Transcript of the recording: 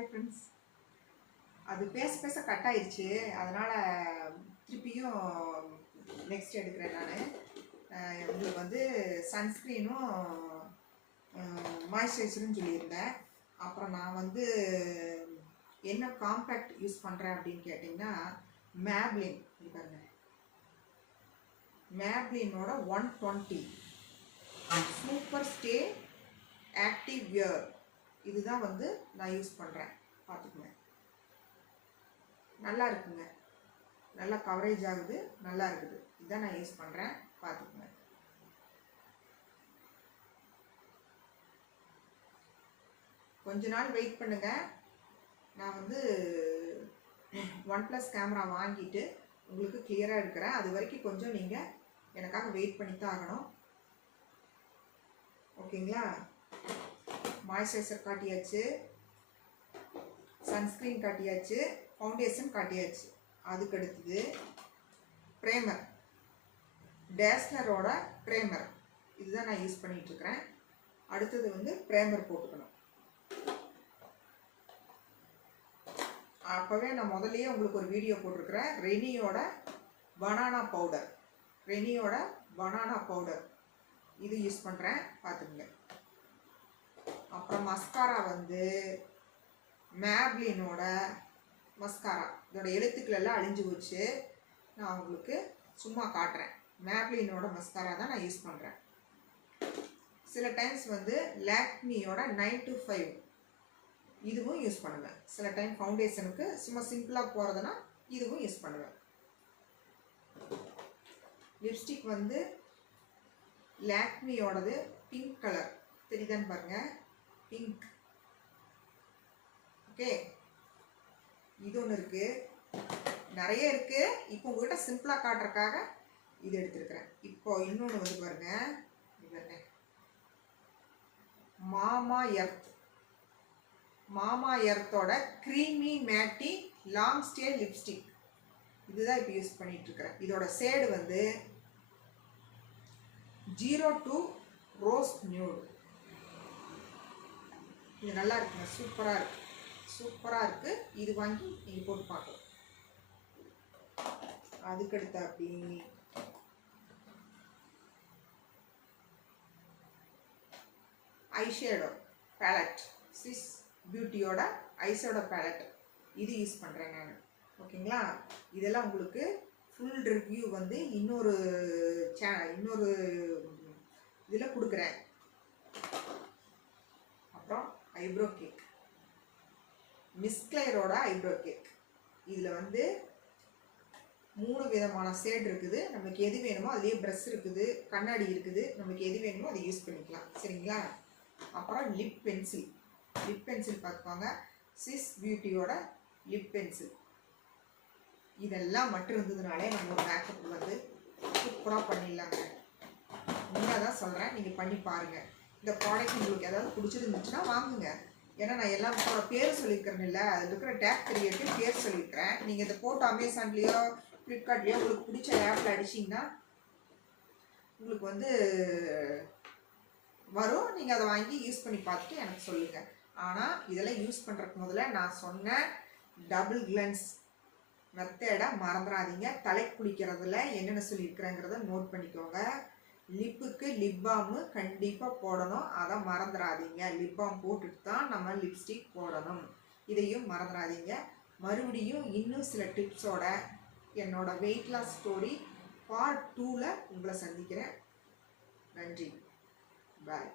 Hi friends. அது பேச பேச கட் ஆயிடுச்சு, அதனால் திருப்பியும் நெக்ஸ்ட் எடுக்கிறேன். நான் உங்களுக்கு வந்து சன்ஸ்க்ரீனும் மாய்ஸ்சரைசரும் சொல்லியிருந்தேன். அப்புறம் நான் வந்து என்ன காம்பேக்ட் யூஸ் பண்ணுறேன் அப்படின்னு கேட்டிங்கன்னா, மேப்ளின் பாருங்க, மேப்ளினோட 120 சூப்பர் ஸ்டே ஆக்டிவ் வியர், இதுதான் வந்து நான் யூஸ் பண்ணுறேன். பார்த்துக்குங்க, நல்லா இருக்குங்க, நல்லா கவரேஜ் ஆகுது, நல்லா இருக்குது. இதுதான் நான் யூஸ் பண்ணுறேன், பார்த்துக்குங்க. கொஞ்ச நாள் வெயிட் பண்ணுங்கள். நான் வந்து OnePlus கேமரா வாங்கிட்டு உங்களுக்கு கிளியராக எடுக்கிறேன். அது வரைக்கும் கொஞ்சம் நீங்கள் எனக்காக வெயிட் பண்ணி தான் ஆகணும், ஓகேங்களா? மாய்ஸ்சரைசர் காட்டியாச்சு, சன்ஸ்க்ரீன் காட்டியாச்சு, ஃபவுண்டேஷன் காட்டியாச்சு. அதுக்கு அடுத்தது ப்ரைமர், டேஸ்லரோட ப்ரைமர், இதுதான் நான் யூஸ் பண்ணிகிட்ருக்கிறேன். அடுத்தது வந்து ப்ரைமர் போட்டுக்கணும். அப்போவே நான் முதல்லையே உங்களுக்கு ஒரு வீடியோ போட்டிருக்கிறேன், ரெனியோட பனானா பவுடர், இது யூஸ் பண்ணுறேன், பார்த்துக்குங்க. அப்புறம் மஸ்காரா வந்து மேப்ளினோட மஸ்காரா, இதோட எழுத்துக்கள் எல்லாம் அழிஞ்சு போச்சு, நான் உங்களுக்கு சும்மா காட்டுறேன். மேப்ளினோட மஸ்காரா தான் நான் யூஸ் பண்ணுறேன். சில டைம்ஸ் வந்து லாக்மியோட 925 இதுவும் யூஸ் பண்ணுவேன். சில டைம் ஃபவுண்டேஷனுக்கு சும்மா சிம்பிளாக போகிறதுனா இதுவும் யூஸ் பண்ணுவேன். லிப்ஸ்டிக் வந்து லாக்மியோடது பிங்க் கலர், தெரியுதான்னு பாருங்கள், பிங்க். ஓகே, இது ஒன்று இருக்குது, நிறைய இருக்குது. இப்போ உங்கள்கிட்ட சிம்பிளாக காட்டுறதுக்காக இது எடுத்துருக்கிறேன். இப்போ இன்னொன்று வந்து பாருங்கள், மாமா எர்த்தோட creamy matte long stay lipstick, இதுதான் இப்போ யூஸ் பண்ணிகிட்ருக்கிறேன். இதோட ஷேடு வந்து 02 ரோஸ் நியூட். இது நல்லா இருக்குங்க, சூப்பராக இருக்குது. இது வாங்கி நீங்கள் போட்டு பார்க்கலாம். அதுக்கடுத்து அப்படி ஐஷேடோ பேலட், ஸ்விஸ் பியூட்டியோட ஐஷேடோ பேலட், இது யூஸ் பண்ணுறேன் நான், ஓகேங்களா? இதெல்லாம் உங்களுக்கு ஃபுல் ரிவ்யூ வந்து இன்னொரு இதில் கொடுக்குறேன். அப்புறம் ஐப்ரோ கேக், மிஸ் கிளேரோட ஐப்ரோ கேக், இதில் வந்து 3 விதமான ஷேட் இருக்குது. நமக்கு எது வேணுமோ, அதுலேயே ப்ரஷ் இருக்குது, கண்ணாடி இருக்குது, நமக்கு எது வேணுமோ அதை யூஸ் பண்ணிக்கலாம், சரிங்களா? அப்புறம் லிப் பென்சில் பார்த்துக்கோங்க, ஸ்விஸ் பியூட்டியோட லிப் பென்சில். இதெல்லாம் மட்டும் இருந்ததுனாலே நம்ம ஒரு மேக்கப் வந்து சூப்பராக பண்ணிடலாங்க. உண்மையாக தான் சொல்கிறேன், நீங்கள் பண்ணி பாருங்கள். இந்த ப்ராடக்ட் உங்களுக்கு ஏதாவது பிடிச்சிருந்துச்சுன்னா வாங்குங்க. ஏன்னா நான் எல்லாம் பேர் சொல்லியிருக்கிறேன், இல்லை அதில் இருக்கிற டேக் கிரியேட்டிவ் பேர் சொல்லியிருக்கிறேன். நீங்கள் இதை போட்டு அமேசான்லேயோ ஃப்ளிப்கார்ட்லேயோ உங்களுக்கு பிடிச்ச ஆப்பில் அடிச்சிங்கன்னா உங்களுக்கு வந்து வரும். நீங்கள் அதை வாங்கி யூஸ் பண்ணி பார்த்துட்டு எனக்கு சொல்லுங்கள். ஆனால் இதெல்லாம் யூஸ் பண்ணுறதுக்கு முதல்ல நான் சொன்ன டபுள் கிளென்ஸ் மெத்தடை மறந்துடாதீங்க. தலை குளிக்கிறதுல என்னென்ன சொல்லியிருக்கிறேங்கிறத நோட் பண்ணிக்கோங்க. லிப்புக்கு லிப் பாமு கண்டிப்பாக போடணும், அதை மறந்துடாதீங்க. லிப் பாம் போட்டுட்டு தான் நம்ம லிப்ஸ்டிக் போடணும், இதையும் மறந்துடாதீங்க. மறுபடியும் இன்னும் சில டிப்ஸோட என்னோட வெயிட் லாஸ் ஸ்டோரி பார்ட் 2ல் உங்களை சந்திக்கிறேன். நன்றி, பாய்.